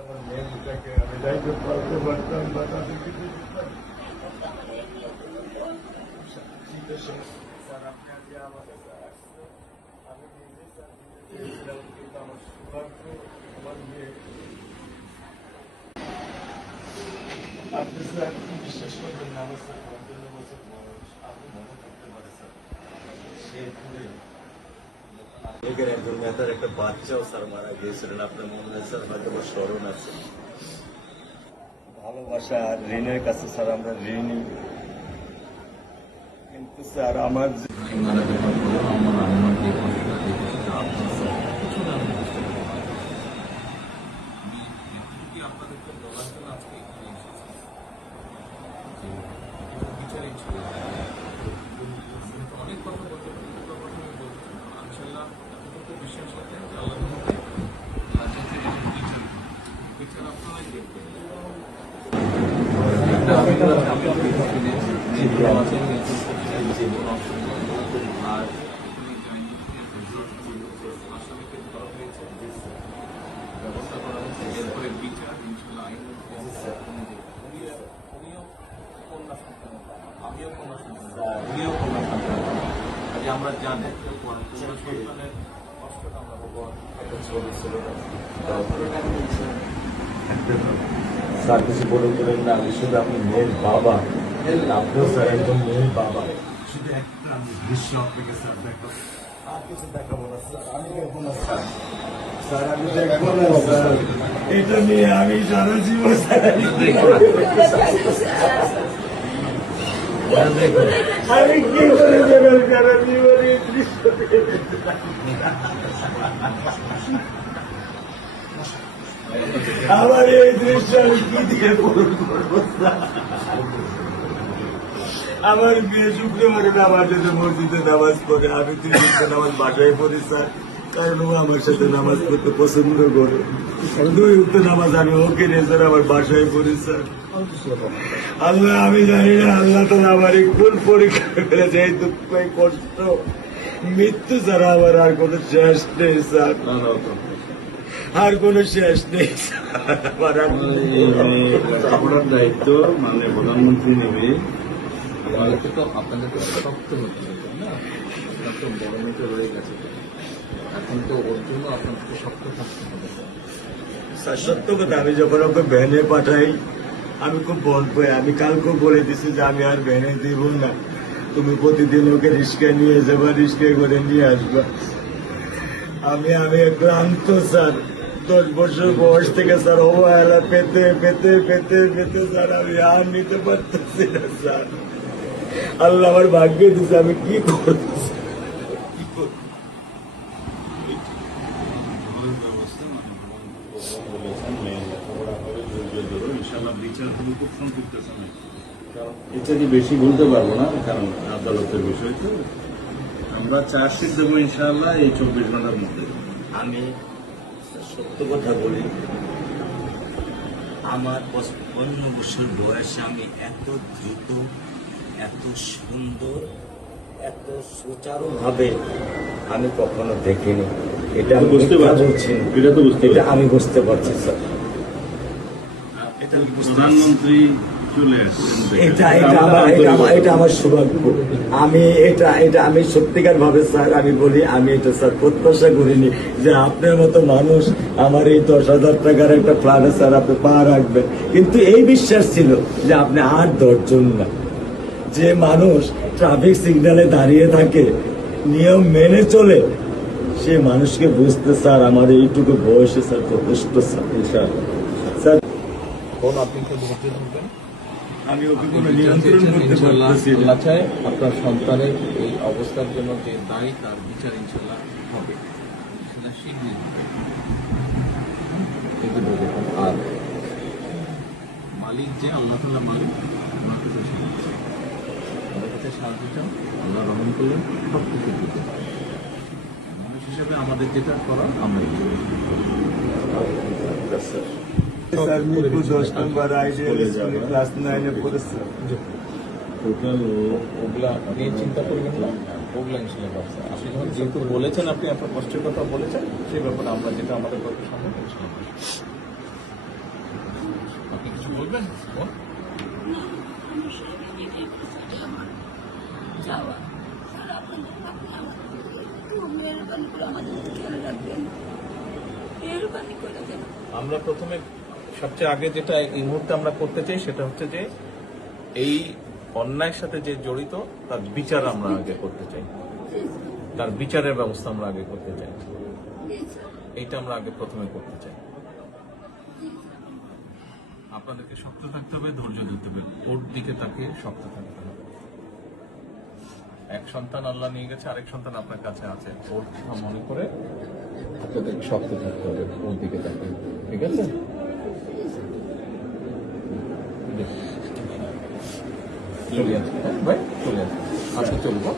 আমার মেয়েটাকে আমি যাইতে পারতে পারতাম বা তাদেরকে স্যার আপনি আজকে আমার কাছে আসছে আমি নিজে স্যার চেয়েছিলাম কিন্তু আমার সৌভাগ্য আমার মেয়ে আপনি স্যার বিশ্বাস করবেন না আমার স্যার ৫৫ বছর বয়স আপনি মনে করতে পারে স্যার শেরপুরে লীগের একজন নেতার একটা বাচ্চাও স্যার মারা গিয়েছিলেন আপনার মনে হয় স্যার হয়তো আমার স্মরণ আছে ভালোবাসা আর ঋণের কাছে স্যার আমরা ঋণী কিন্তু স্যার আমার মারা যাওয়ার পর আমার আম্মার যে কষ্টটা দেখেছে আপনার স্যার কিছুটা আমি বুঝতে পারি আমি আপনাদেরকে বলার জন্য আজকে এখানে এসেছি যে এটা বিচারিক ছিল অনেক কথা বলতে পারি কথা আমি বলতে ইনশাল্লাহ এতটুকু বিশ্বাস রাখেন যে আল্লাহ বিচার আপনারাই দেখবেন আর আসামিকে ধরা হয়েছে ব্যবস্থা করা হচ্ছে এরপরে বিচার ইনশাল্লাহ আইন উনিও কন্যা সন্তান আমিও কন্যা সন্তান উনিও কন্যা সন্তান কাজে আমরা জানি কন্যা সন্তানের কষ্টটা আমরা একটা ছবি ছিল স্যার কিছু বলে দিলেন না আমি শুধু আপনি মেয়ের বাবা আপনিও স্যার একজন মেয়ের বাবা শুধু একটা আমি দৃশ্য আপনাকে স্যার দেখো আর কিছু দেখাবো না স্যার আমি দেখবো না স্যার স্যার আমি দেখবো না স্যার এটা নিয়ে আমি সারা জীবন আমি কি করে দেবেন সারা জীবনে দৃশ্য আমার এই দৃশ্য আমি কি দিয়ে পূরণ করবো আমার মেয়ে শুক্রবারে আমার সাথে মসজিদে নামাজ পড়ে আমি 3 নামাজ বাসায় পড়ি স্যার কারণ ও আমার সাথে নামাজ পড়তে পছন্দ করে 2 নামাজ আমি ওকে নিয়ে স্যার আমার বাসায় পড়ি স্যার আল্লাহ আমি জানি না আল্লাহ তো আমার কোন পরীক্ষা ফেলেছে এই দুঃখ এই কষ্ট মৃত্যু ছাড়া আমার আর কোনো শেষ নেই স্যার আর কোনো শেষ নেই আপনার দায়িত্ব মানে প্রধানমন্ত্রী নেবে আমাদেরকে তো আপনাদেরকে শক্ত হতে হবে না আপনার তো বড় মেয়েটা রয়ে গেছে এখন তো ওর জন্য আপনাদেরকে শক্ত থাকতে হবে স্যার সত্য কথা আমি যখন ওকে ভ্যানে পাঠাই আমি খুব বল পাই আমি কালকেও বলে দিছি যে আমি আর ভ্যানে দিব না তুমি প্রতিদিন ওকে রিক্সায় নিয়ে যাবা রিক্সায় করে নিয়ে আসবা আমি ক্লান্ত স্যার 10 বছর বয়স থেকে স্যার অবহেলা পেতে পেতে পেতে পেতে স্যার আমি আর নিতে পারতেছি না স্যার আল্লাহ আমার ভাগ্যে দিচ্ছে আমি কি করতেছি বিচার তুমি খুব সম্পৃক্ত এটা যে বেশি বলতে পারবো না কারণ আদালতের বিষয় তো আমরা চার্জশিট দেবো ইনশাআল্লাহ এই 24 ঘন্টার মধ্যে আমি সত্য কথা বলি আমার 55 বছর বয়সে আমি এত দ্রুত এত সুন্দর এত সুচারুভাবে আমি কখনো দেখিনি এটা আমি বুঝতে পারছি এটা তো বুঝতে এটা আমি বুঝতে পারছি স্যার প্রধানমন্ত্রী চলে আসছেন এটা আমার সৌভাগ্য আমি আমি সত্যিকার ভাবে স্যার আমি বলি আমি এটা স্যার প্রত্যাশা করিনি যে আপনার মতো মানুষ আমার এই 10,000 টাকার একটা ফ্ল্যাটে স্যার আপনি পা রাখবেন কিন্তু এই বিশ্বাস ছিল যে আপনি 8-10 জন না যে মানুষ ট্রাফিক সিগন্যালে দাঁড়িয়ে থাকে নিয়ম মেনে চলে সে মানুষকে বুঝতে স্যার আমার এইটুকু বয়সে স্যার যথেষ্ট স্যার স্যার কোন আপনি একটু ধৈর্য ধরবেন আমি ওকে কোনো নিয়ন্ত্রণ করতে পারতেছি না। আল্লাহ চায় আপনার সন্তানের এই অবস্থার জন্য যে দায়ী তার বিচার ইনশাল্লাহ হবে সেটা শিখবেন আর মালিক যে আল্লাহ তাআলা মালিক ওনার কাছে আমাদের কাছে সাহায্য চাও আল্লাহ রহম করলেন সব কিছু দিতে মানুষ হিসাবে আমাদের যেটা করার আমরা স্যার মিরপুর 10 নম্বর আইডিয়াল স্কুলে ক্লাস 9 এ পড়েছে টোটাল ওগুলা নিয়ে চিন্তা করবেন না ওগুলা ইনশাল্লাহ পাচ্ছে আপনি যখন যেহেতু বলেছেন আপনি আপনার কষ্টের কথা বলেছেন সেই ব্যাপারে আমরা যেটা আমাদের পক্ষে সম্ভব ইনশাল্লাহ বলবেন বোন? না, আমার স্বামী যেটাই করছে, এটা আমার চাওয়া। স্যার, আপনাদের আপনি আমাদেরকে একটু মেহরবানি করে আমাদের খেয়াল রাখবেন, মেহরবানি করে দেন। আমরা প্রথমে সবচেয়ে আগে যেটা এই মুহূর্তে আমরা করতে চাই সেটা হচ্ছে যে এই অন্যায়ের সাথে যে জড়িত তার বিচার আমরা আগে করতে চাই, তার বিচারের ব্যবস্থা আমরা আগে করতে চাই, এইটা আমরা আগে প্রথমে করতে চাই। আপনাদেরকে শক্ত থাকতে হবে, ধৈর্য দিতে হবে, ওর দিকে তাকে শক্ত থাকতে হবে। এক সন্তান আল্লাহ নিয়ে গেছে, আরেক সন্তান আপনার কাছে আছে, ওর কথা মনে করে আপনাদেরকে শক্ত থাকতে হবে, ওর দিকে তাকে। ঠিক আছে? চলে আসছে, ভাই চলে আসছে, আজকে চলবো।